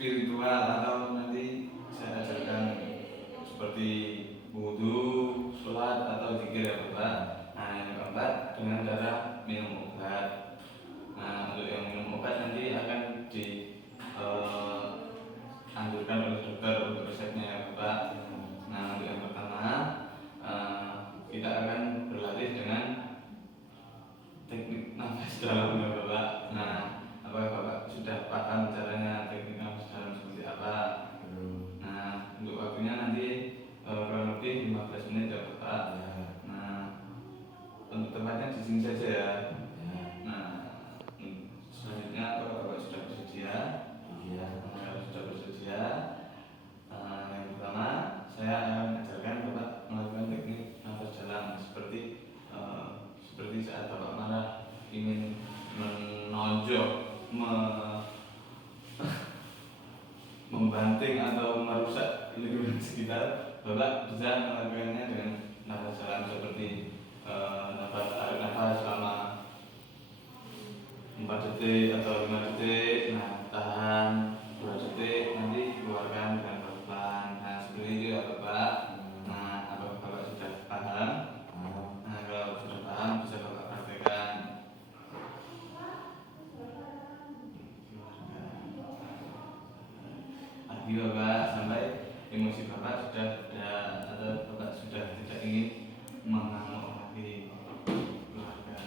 spiritual atau nanti saya ajarkan seperti wudhu, sholat atau zikir ya Bapak. Nah yang keempat dengan cara minum obat. Nah untuk yang minum obat nanti akan dianjurkan oleh dokter untuk resepnya ya Bapak. Nah untuk yang pertama kita akan berlatih dengan teknik nafas dalam ya Bapak. Nah apakah Bapak sudah paham caranya teknik nafas dalam seperti apa? Nah untuk waktunya nanti kurang lebih 15 menit ya Bapak. Nah untuk tempatnya di sini saja ya. Nah selanjutnya apakah Bapak sudah bersedia? Iya. Kalau sudah bersedia, yang pertama saya akan ajarkan Bapak melakukan teknik nafas dalam seperti saat Bapak marah ingin menonjok, membanting atau merusak lingkungan sekitar, Bapak bisa melakukannya dengan nafas dalam seperti tarik nafas selama 4 detik atau 5 detik, nah tahan 2 detik, nanti keluarkan dengan pelan-pelan. Nah seperti itu ya Bapak. Nah apakah Bapak sudah paham? Nah kalau sudah paham bisa Bapak praktekkan. Lagi Bapak sampai emosi Bapak sudah ada atau Bapak sudah tidak ingin mengamuk lagi keluarga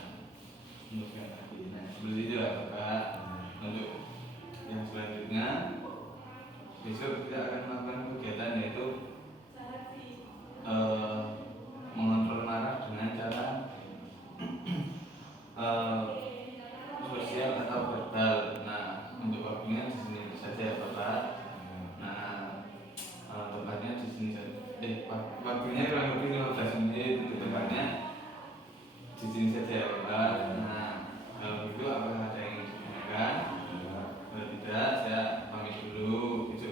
untuk yang lagi. Nah seperti itu ya Bapak. Untuk yang selanjutnya besok kita akan melakukan kegiatan yaitu mengontrol marah dengan cara sosial atau verbal. Nah untuk waktunya di sini saja ya Bapak. Nah tempatnya di sini saja. Waktunya kurang lebih 15 menit. Untuk tempatnya di sini saja ya Bapak. Nah kalau begitu apakah ada yang ingin ditanyakan? Kalau tidak saya pamit dulu. Besok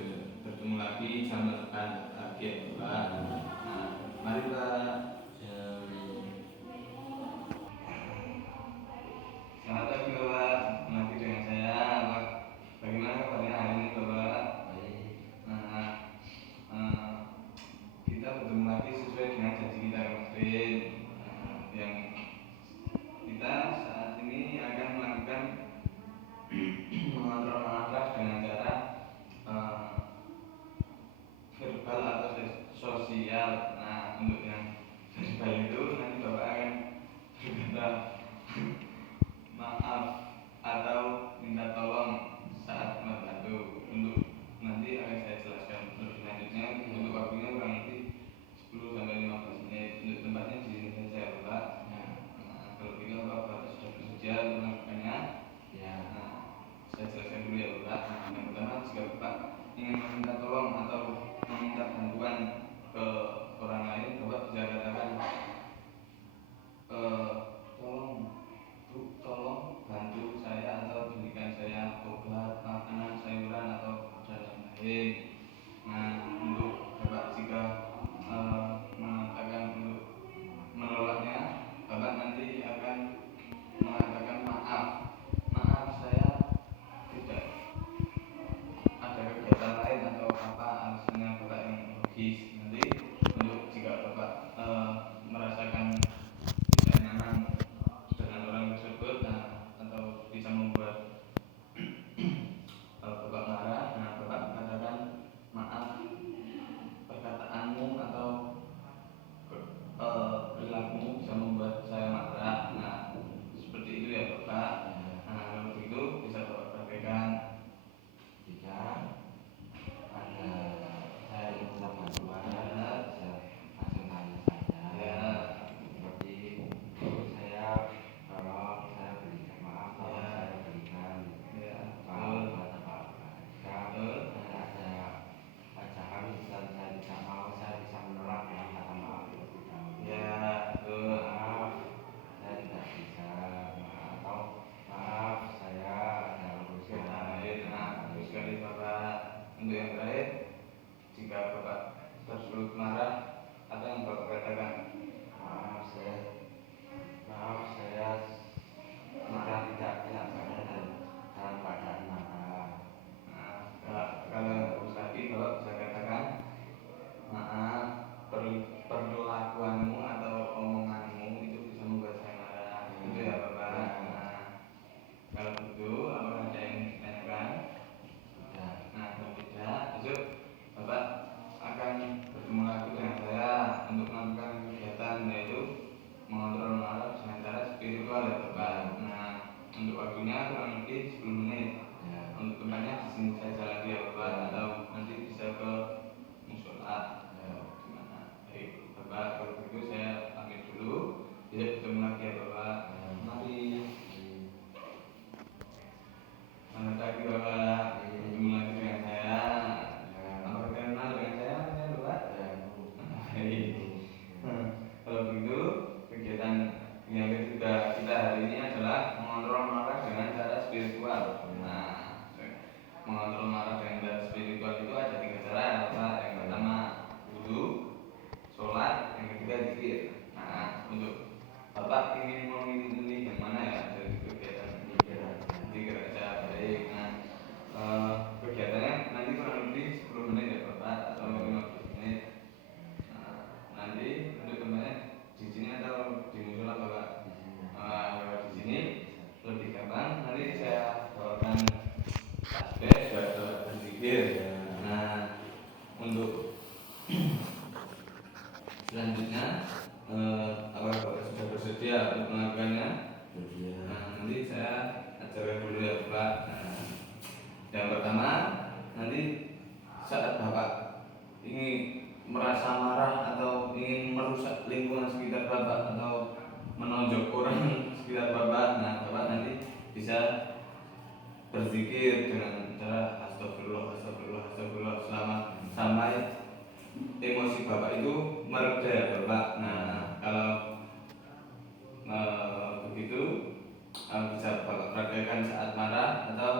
spiritual. Nah, mengontrol marah dengan cara spiritual itu ada 3 cara ya Bapak. Yang pertama wudu, sholat, yang ketiga zikir. Nah, untuk Bapak ingin memilih yang mana ya dari kegiatan zikir aja baik. Nah, kegiatannya nanti kurang lebih 10 menit ya Bapak atau 15 menit. Nah, nanti untuk tempatnya di sini atau di musola Bapak. Kalau di sini lebih gampang, nanti saya bawakan tasbih buat berzikir. Nah, untuk selanjutnya apakah Bapak sudah bersedia untuk melakukannya? Nah, nanti saya ajarkan dulu ya Bapak. Nah, yang pertama, nanti saat Bapak ingin merasa marah atau ingin merusak lingkungan sekitar Bapak atau menonjok orang sekitar Bapak, nah Bapak nanti bisa berzikir dengan cara astagfirullah, astagfirullah, astagfirullah selama sampai emosi Bapak itu mereda ya Bapak. Nah, kalau begitu bisa Bapak praktekkan saat marah atau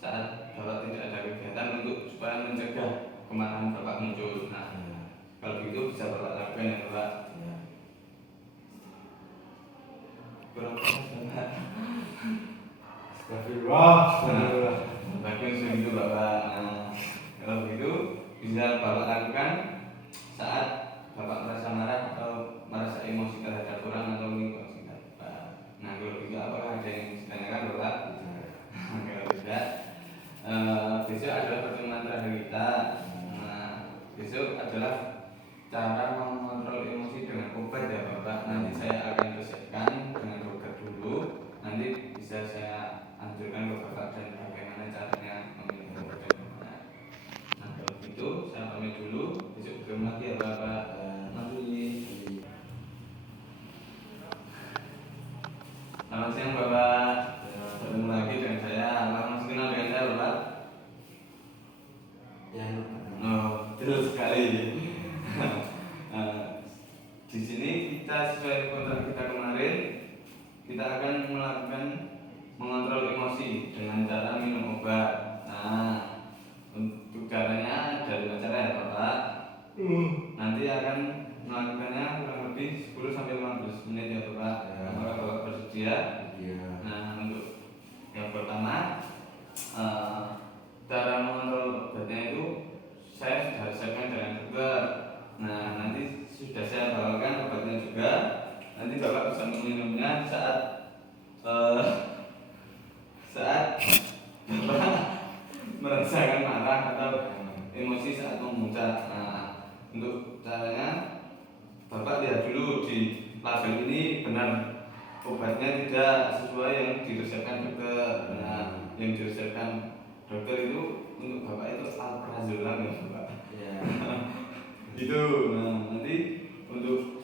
saat Bapak tidak ada kegiatan untuk supaya mencegah kemarahan Bapak muncul. Nah, kalau begitu bisa Bapak lakukan ya Bapak. Kurang jelas Bapak. Astagfirullah. Bagus begitu Bapak. Nah, kalau begitu bisa Bapak lakukan saat Bapak merasa marah atau merasa emosi terhadap orang atau lingkungan sekitar Bapak. Nah, kalau begitu apakah ada yang ditanyakan Bapak? Kalau tidak, besok adalah pertemuan terakhir kita. Nah, besok adalah cara mengontrol emosi dengan obat ya Bapak. Nanti saya akan resepkan dengan dokter dulu. Nanti bisa saya anjurkan ke Bapak dan bagaimana caranya meminum obat. Nah, kalau gitu saya pamit dulu. Besok ketemu lagi ya Bapak. Selamat siang Bapak. Ketemu lagi dengan saya. Bapak masih kenal dengan saya Bapak? Oh, betul sekali. Di sini kita sesuai kontrak kita kemarin, kita akan melakukan mengontrol emosi dengan cara minum obat. Nah, untuk caranya ada 5 cara ya Bapak. Nanti akan melakukannya kurang lebih 10 sampai 15 menit ya Bapak. Apakah Bapak bersedia? Nah, untuk yang pertama, cara mengontrol obatnya itu saya sudah siapkan dengan dokter. Nah, nanti sudah saya bawakan obatnya juga. Nanti Bapak bisa meminumnya saat Bapak merasakan marah atau emosi saat memuncak. Nah, untuk caranya Bapak lihat dulu di label ini benar obatnya tidak sesuai yang diresepkan dokter. Nah, yang diresepkan dokter itu untuk Bapak itu alprazolam ya Bapak. Itu. Nah, nanti untuk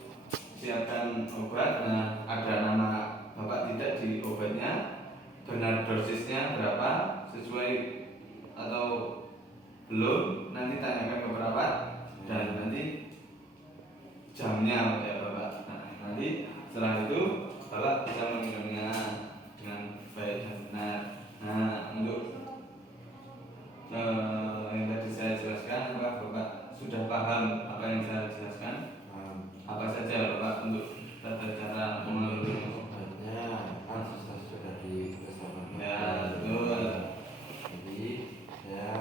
siapkan obat. Nah, ada nama Bapak tidak di obatnya, benar dosisnya berapa, sesuai atau belum, nanti tanyakan ke perawat dan nanti jamnya ya Bapak. Nah, nanti setelah itu Bapak bisa meminumnya dengan baik dan benar. Nah, untuk yang tadi saya jelaskan, apakah Bapak sudah paham apa yang saya jelaskan? Apa saja Bapak untuk tata cara mengontrol obatnya? Sudah dibersamakan. Ya, betul. Jadi saya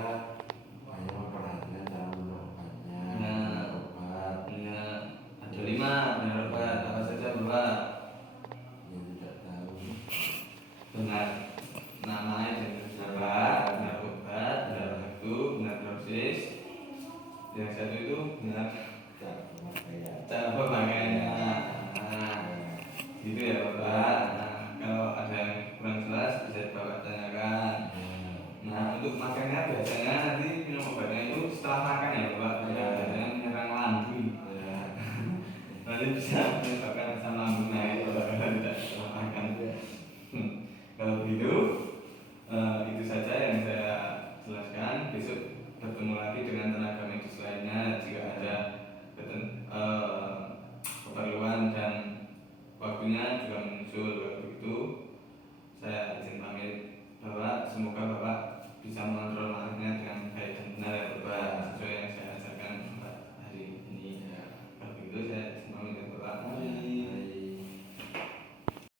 hanya memperhatikan cara minum obatnya. Obat. Ada 5 benar obat. Apa saja Bapak? Yang tidak tahu. Benar namanya dan benar benar obat, benar waktu, benar dosis. Yang satu itu benar cara pemakaiannya. Nah, gitu ya Bapak. Nah, kalau ada yang kurang jelas bisa Bapak tanyakan. Nah, untuk makannya biasanya nanti minum obatnya itu setelah makan ya Bapak. Biasanya menyerang lambung. Nanti bisa menyebabkan asam lambung naik kalau tidak setelah makan. Kalau begitu, itu saja yang saya jelaskan. Besok bertemu lagi dengan tenaga medis lainnya jika ada keperluan dan waktunya juga muncul. Kalau begitu, saya izin pamit Bapak. semoga Bapak